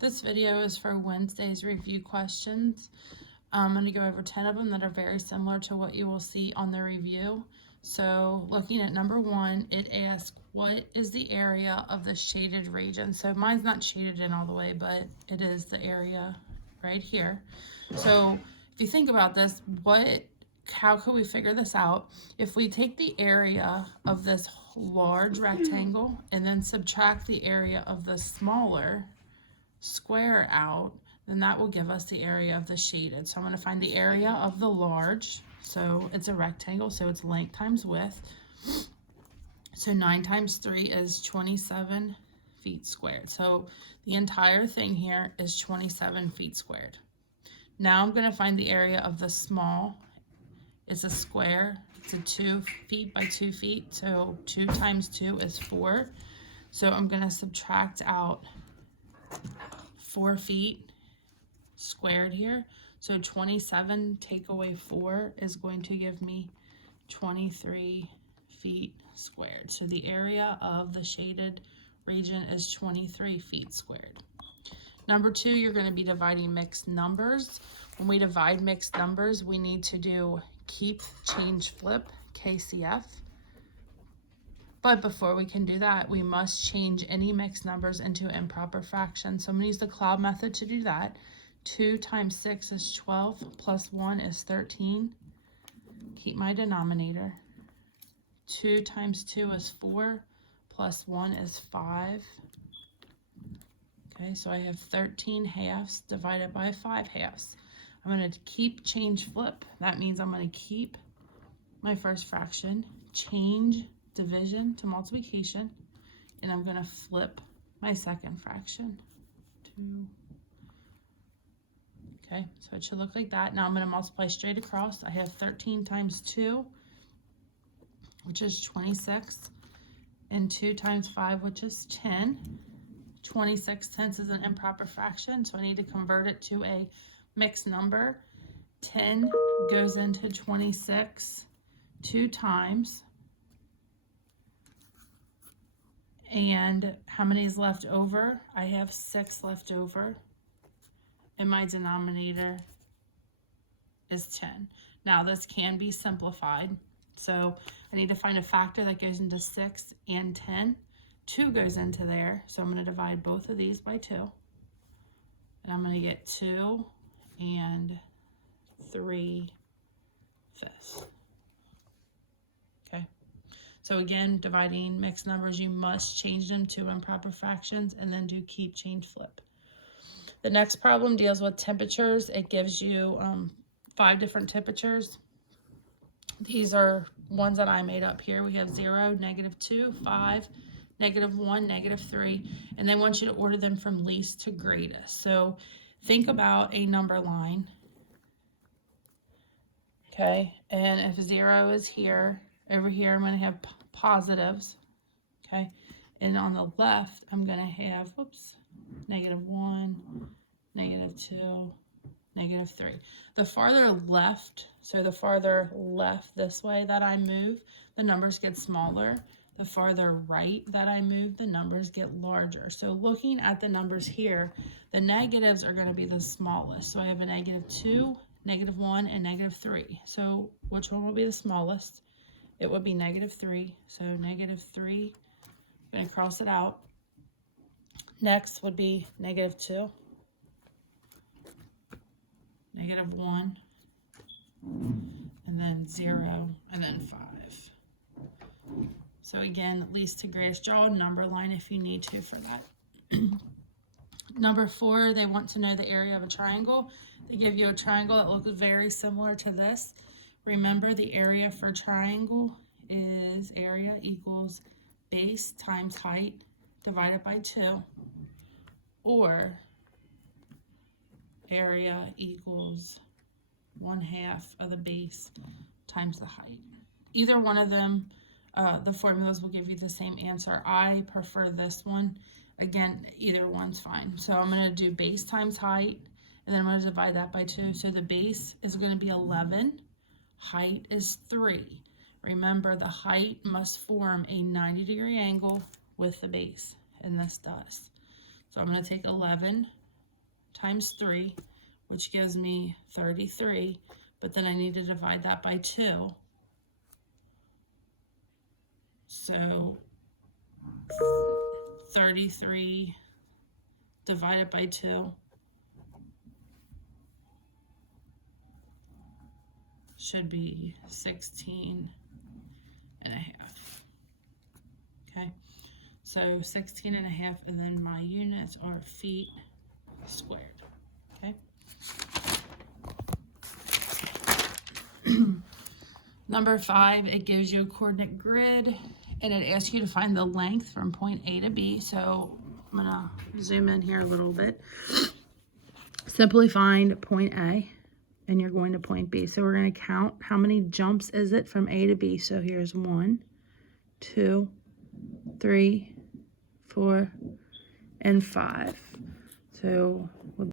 This video is for Wednesday's review questions. I'm going to go over 10 of them that are very similar to what you will see on the review. So looking at number 1, it asks, what is the area of the shaded region? So mine's not shaded in all the way, but it is the area right here. So if you think about this, how could we figure this out? If we take the area of this large rectangle and then subtract the area of the smaller square out, then that will give us the area of the shaded. So I'm going to find the area of the large. So it's a rectangle, so it's length times width. So 9 times 3 is 27 feet squared. So the entire thing here is 27 feet squared. Now I'm going to find the area of the small. It's a square. It's a 2 feet by 2 feet. So 2 times 2 is 4. So I'm going to subtract out 4 feet squared here. So 27 take away 4 is going to give me 23 feet squared. So the area of the shaded region is 23 feet squared. Number 2, you're going to be dividing mixed numbers. When we divide mixed numbers, we need to do keep, change, flip, KCF. But before we can do that, we must change any mixed numbers into improper fractions. So I'm going to use the cloud method to do that. 2 times 6 is 12, plus 1 is 13. Keep my denominator. 2 times 2 is 4, plus 1 is 5. Okay, so I have 13 halves divided by 5 halves. I'm going to keep, change, flip. That means I'm going to keep my first fraction, change division to multiplication, and I'm going to flip my second fraction. 2. Okay, so it should look like that. Now I'm going to multiply straight across. I have 13 times 2, which is 26, and 2 times 5, which is 10. 26 tenths is an improper fraction, so I need to convert it to a mixed number. 10 goes into 26 2 times. And how many is left over? I have 6 left over. And my denominator is 10. Now this can be simplified. So I need to find a factor that goes into 6 and 10. 2 goes into there. So I'm going to divide both of these by 2. And I'm going to get 2 and 3/5. Okay. So again, dividing mixed numbers, you must change them to improper fractions and then do keep, change, flip. The next problem deals with temperatures. It gives you 5 different temperatures. These are ones that I made up here. We have 0, -2, 5, -1, -3, and they want you to order them from least to greatest. So think about a number line. Okay, and if 0 is here, over here I'm going to have positives. Okay, and on the left I'm going to have, -1, -2, -3. The farther left, so the farther left this way that I move, the numbers get smaller. The farther right that I move, the numbers get larger. So looking at the numbers here, the negatives are going to be the smallest. So I have a -2, -1, and -3. So which one will be the smallest? It would be -3. So -3, I'm going to cross it out. Next would be -2, -1, and then 0, and then 5. So again, least to greatest, draw a number line if you need to for that. Number 4, they want to know the area of a triangle. They give you a triangle that looks very similar to this. Remember, the area for triangle is area equals base times height divided by 2, or area equals 1/2 of the base times the height. Either one of them, the formulas will give you the same answer. I prefer this one. Again, either one's fine. So I'm going to do base times height, and then I'm going to divide that by 2. So the base is going to be 11. Height is 3. Remember, the height must form a 90-degree angle with the base, and this does. So I'm going to take 11 times 3, which gives me 33, but then I need to divide that by 2. So 33 divided by 2 should be 16 and a half. Okay, so 16 and a half, and then my units are feet squared. Okay. Number 5, it gives you a coordinate grid, and it asks you to find the length from point A to B. So I'm gonna zoom in here a little bit. Simply find point A, and you're going to point B. So we're going to count how many jumps is it from A to B. So here's 1, 2, 3, 4, and 5. So we'll